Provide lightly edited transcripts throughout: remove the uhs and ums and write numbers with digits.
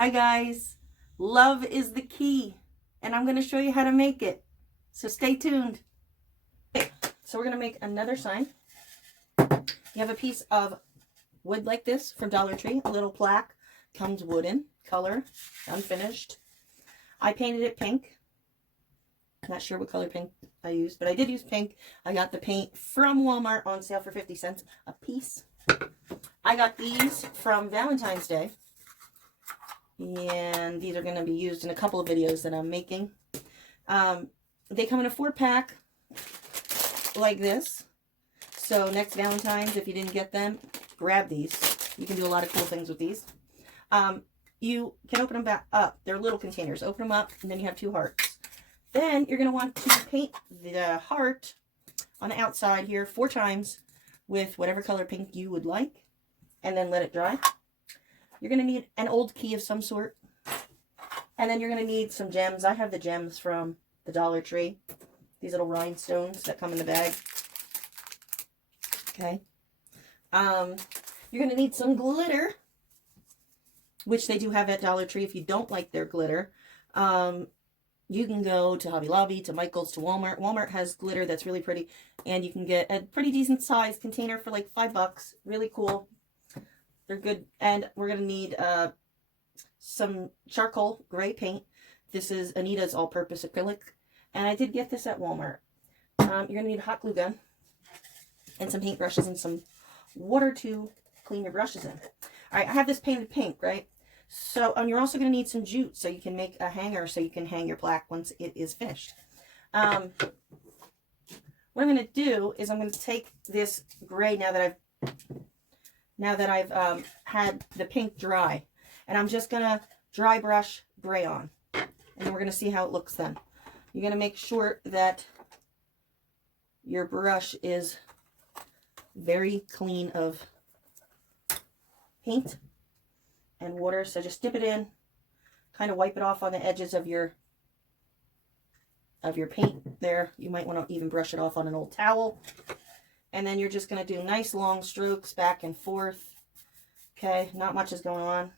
Hi guys, love is the key and I'm going to show you how to make it. So stay tuned. Okay, so we're going to make another sign. You have a piece of wood like this from Dollar Tree, a little plaque, comes wooden, color, unfinished. I painted it pink. Not sure what color pink I used, but I did use pink. I got the paint from Walmart on sale for 50 cents a piece. I got these from Valentine's Day. And these are going to be used in a couple of videos that I'm making. They come in a 4-pack like this. So next Valentine's, if you didn't get them, grab these. You can do a lot of cool things with these. You can open them back up. They're little containers. Open them up, and then you have 2 hearts. Then you're going to want to paint the heart on the outside here 4 times with whatever color pink you would like, and then let it dry. You're going to need an old key of some sort. And then you're going to need some gems. I have the gems from the Dollar Tree. These little rhinestones that come in the bag. Okay. You're going to need some glitter, which they do have at Dollar Tree. If you don't like their glitter, you can go to Hobby Lobby, to Michael's, to Walmart. Walmart has glitter that's really pretty. And you can get a pretty decent sized container for like $5. Really cool. They're good. And we're going to need some charcoal gray paint. This is Anita's all-purpose acrylic. And I did get this at Walmart. You're going to need a hot glue gun and some paintbrushes and some water to clean your brushes in. All right, I have this painted pink, right? So you're also going to need some jute so you can make a hanger so you can hang your plaque once it is finished. What I'm going to do is I'm going to take this gray now that I've had the pink dry. And I'm just going to dry brush gray on. And then we're going to see how it looks then. You're going to make sure that your brush is very clean of paint and water. So just dip it in. Kind of wipe it off on the edges of your paint there. You might want to even brush it off on an old towel. And then you're just going to do nice long strokes back and forth. Okay, not much is going on.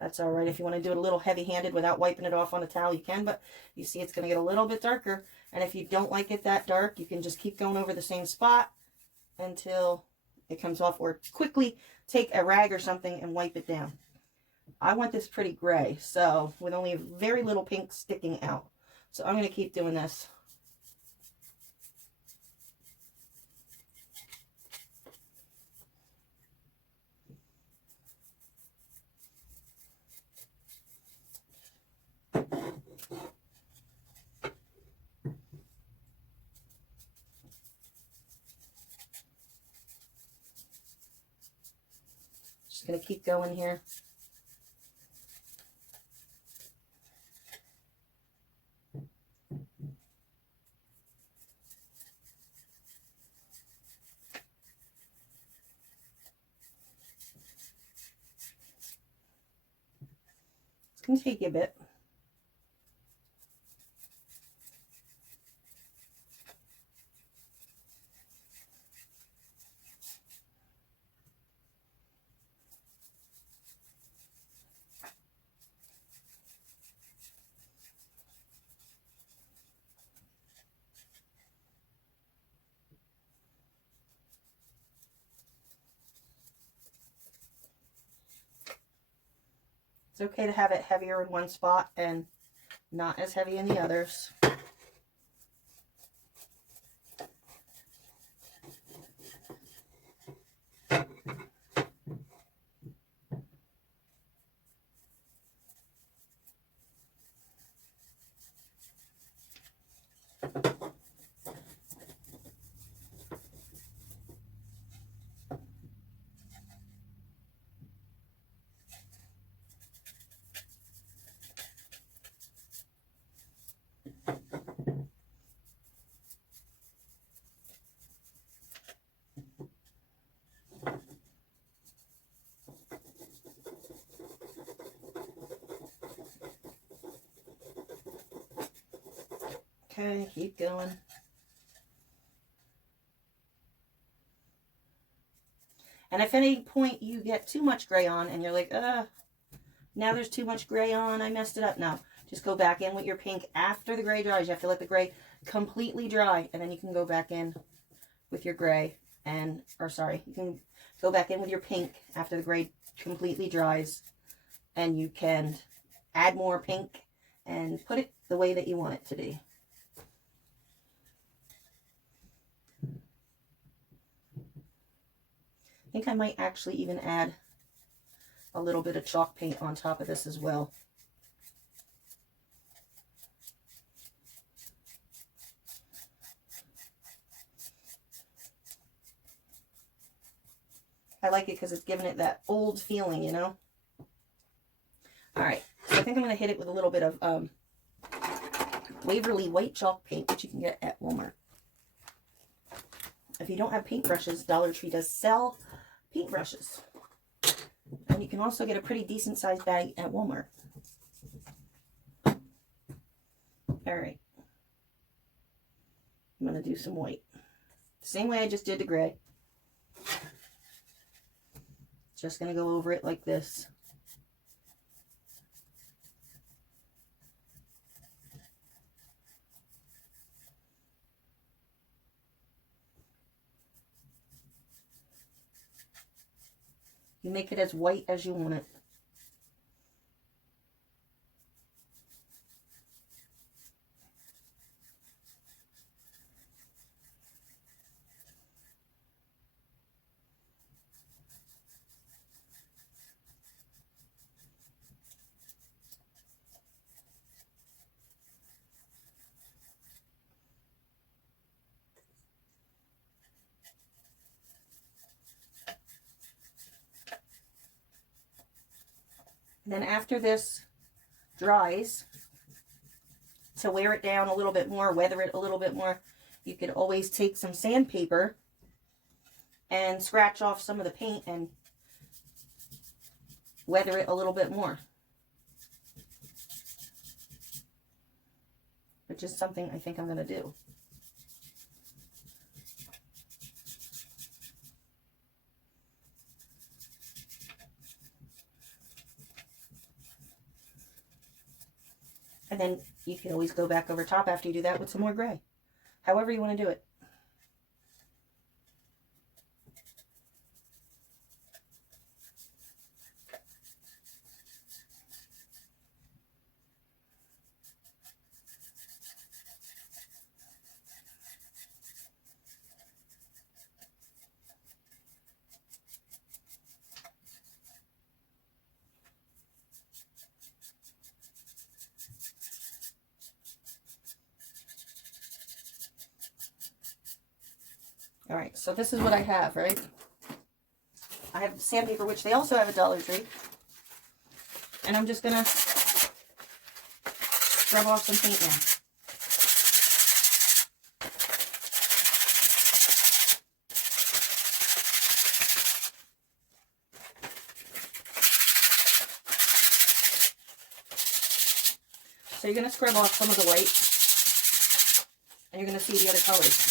That's all right. If you want to do it a little heavy-handed without wiping it off on a towel, you can. But you see it's going to get a little bit darker. And if you don't like it that dark, you can just keep going over the same spot until it comes off. Or quickly take a rag or something and wipe it down. I want this pretty gray, so with only very little pink sticking out. So I'm going to keep doing this. Just going to keep going here. It's going to take you a bit. It's okay to have it heavier in one spot and not as heavy in the others. Okay, keep going. And if at any point you get too much gray on and you're like, now there's too much gray on, I messed it up. No, just go back in with your pink after the gray dries. You have to let the gray completely dry, and then you can go back in with your gray and, or sorry, you can go back in with your pink after the gray completely dries, and you can add more pink and put it the way that you want it to be. I think I might actually even add a little bit of chalk paint on top of this as well. I like it because it's giving it that old feeling, you know? All right, so I think I'm going to hit it with a little bit of Waverly white chalk paint, which you can get at Walmart. If you don't have paintbrushes, Dollar Tree does sell paintbrushes. And you can also get a pretty decent sized bag at Walmart. All right. I'm going to do some white. Same way I just did the gray. Just going to go over it like this. You make it as white as you want it. And then after this dries, to wear it down a little bit more, weather it a little bit more, you could always take some sandpaper and scratch off some of the paint and weather it a little bit more. Which is something I think I'm going to do. And then you can always go back over top after you do that with some more gray. However you want to do it. All right, so this is what I have, right? I have sandpaper, which they also have at Dollar Tree. And I'm just going to scrub off some paint now. So you're going to scrub off some of the white, and you're going to see the other colors.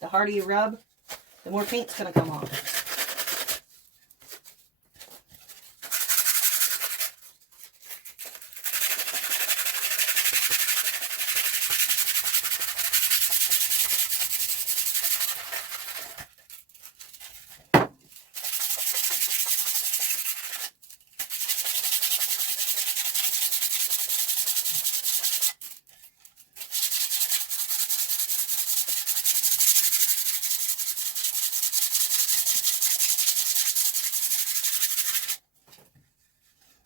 The harder you rub, the more paint's going to come off.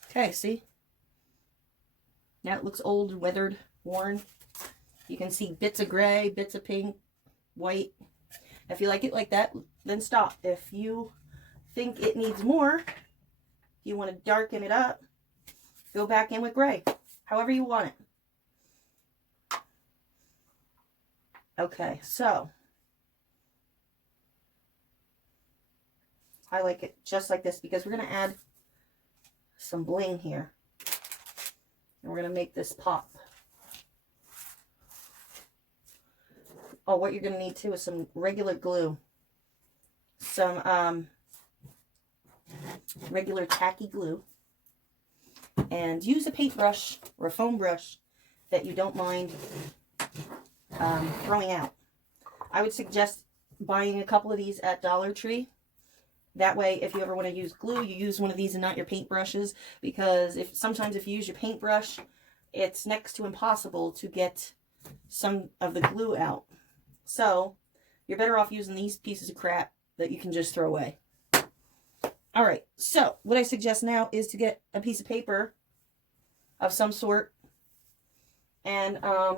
Okay, see? Now it looks old, weathered, worn. You can see bits of gray, bits of pink, white. If you like it like that, then stop. If you think it needs more, if you want to darken it up, go back in with gray. However you want it. Okay, so I like it just like this because we're going to add some bling here. we're going to make this pop. Oh, what you're going to need too is some regular glue. Some regular tacky glue. And use a paintbrush or a foam brush that you don't mind throwing out. I would suggest buying a couple of these at Dollar Tree. That way, if you ever want to use glue, you use one of these and not your paintbrushes. Because sometimes if you use your paintbrush, it's next to impossible to get some of the glue out. So, you're better off using these pieces of crap that you can just throw away. Alright, so what I suggest now is to get a piece of paper of some sort. And, I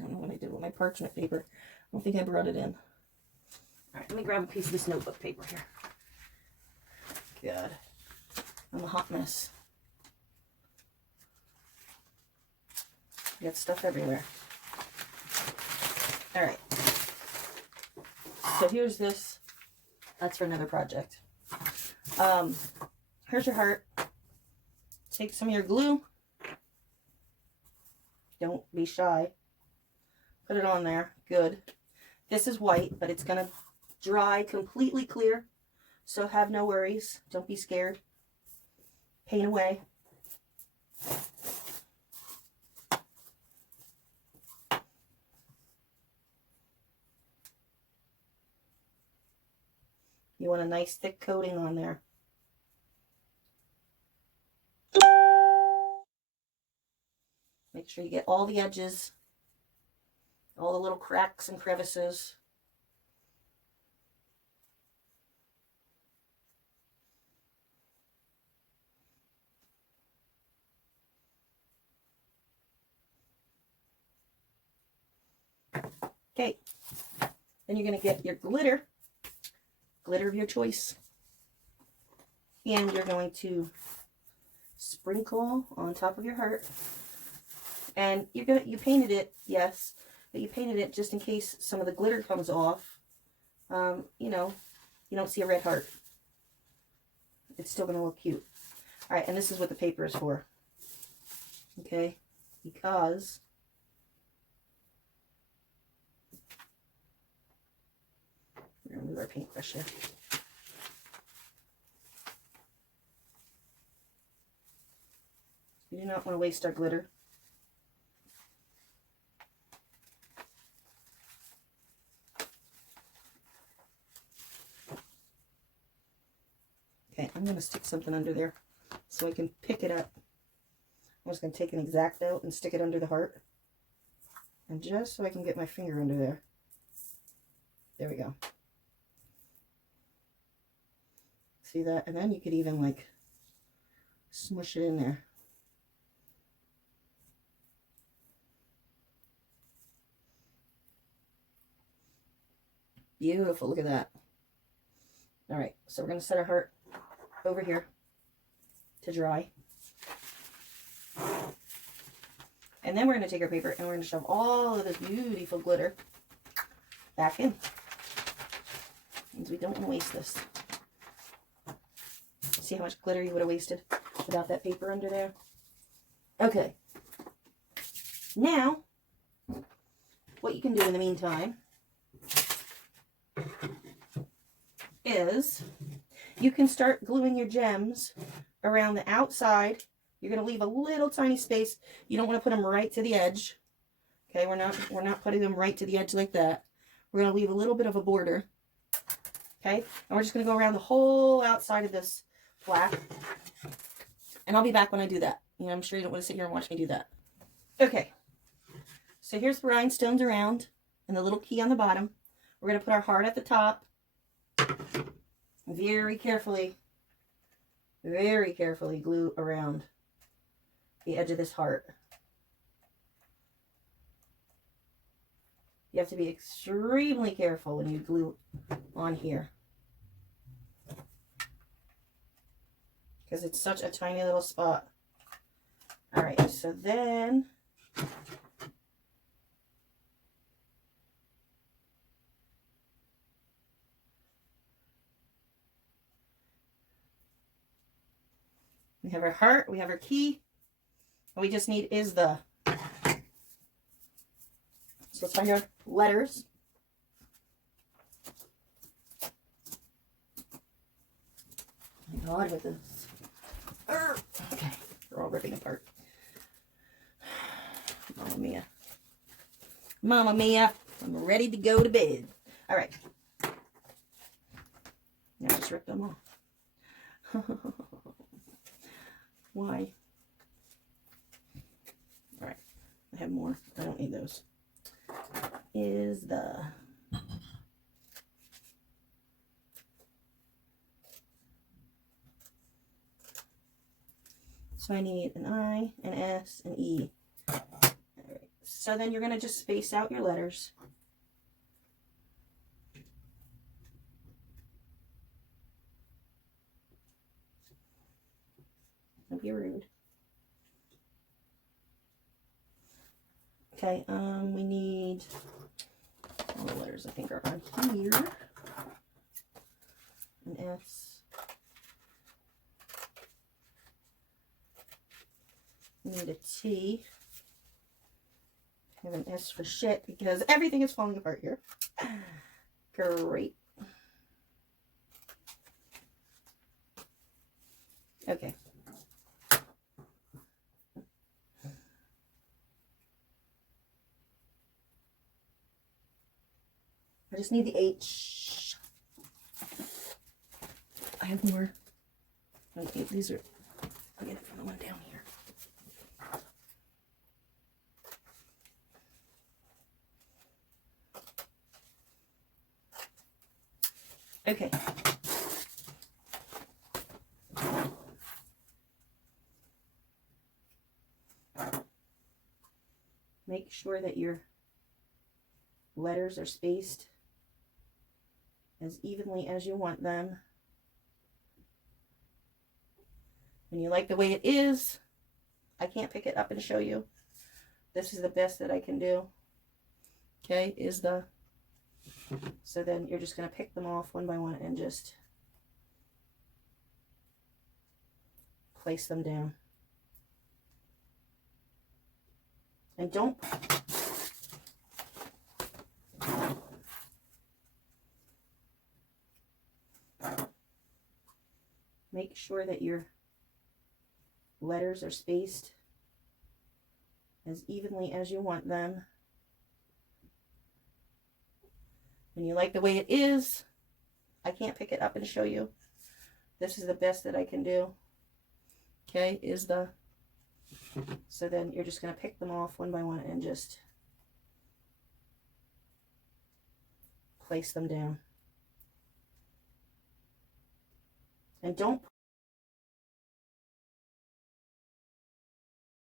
don't know what I did with my parchment paper. I don't think I brought it in. Alright, let me grab a piece of this notebook paper here. God, I'm a hot mess. Got stuff everywhere. Alright. So here's this. That's for another project. Here's your heart. Take some of your glue. Don't be shy. Put it on there. Good. This is white, but it's going to dry completely clear. So have no worries. Don't be scared. Paint away. You want a nice thick coating on there. Make sure you get all the edges, all the little cracks and crevices. Okay, then you're going to get your glitter of your choice, and you're going to sprinkle on top of your heart. And you painted it, yes, but you painted it just in case some of the glitter comes off. You know, you don't see a red heart. It's still going to look cute. All right, and this is what the paper is for. Okay, because we're going to move our paintbrush here. We do not want to waste our glitter. Okay, I'm going to stick something under there so I can pick it up. I'm just going to take an X-Acto and stick it under the heart. And just so I can get my finger under there. There we go. See that? And then you could even like smush it in there. Beautiful, look at that. All right, so we're going to set our heart over here to dry. And then we're going to take our paper and we're going to shove all of this beautiful glitter back in. Means we don't want to waste this. See how much glitter you would have wasted without that paper under there? Okay. Now, what you can do in the meantime is you can start gluing your gems around the outside. You're going to leave a little tiny space. You don't want to put them right to the edge. Okay, we're not putting them right to the edge like that. We're going to leave a little bit of a border. Okay, and we're just going to go around the whole outside of this plaque. And I'll be back when I do that. You know, I'm sure you don't want to sit here and watch me do that. Okay, so here's the rhinestones around and the little key on the bottom. We're going to put our heart at the top. Very carefully glue around the edge of this heart. You have to be extremely careful when you glue on here, because it's such a tiny little spot. All right, so then We have our heart, we have our key. What we just need is the, so let's find our letters. Oh my God, with this. Okay, they're all ripping apart. Mamma mia. Mamma mia. I'm ready to go to bed. All right. Now just rip them off. Why? All right. I have more. I don't need those. Is the... So I need an I, an S, an E. All right. So then you're going to just space out your letters. Don't be rude. Okay, we need, all the letters I think are on here. An S. We need a T. I have an S for shit because everything is falling apart here. Great. Okay. I just need the H. I have more. Okay, these are, I'll get it from the one down here. Okay. Make sure that your letters are spaced as evenly as you want them. When you like the way it is, I can't pick it up and show you. This is the best that I can do. Okay, is the... So then you're just going to pick them off one by one and just place them down. And don't... Make sure that your letters are spaced as evenly as you want them. When you like the way it is, I can't pick it up and show you. This is the best that I can do. Okay, is the... So then you're just going to pick them off one by one and just place them down. And don't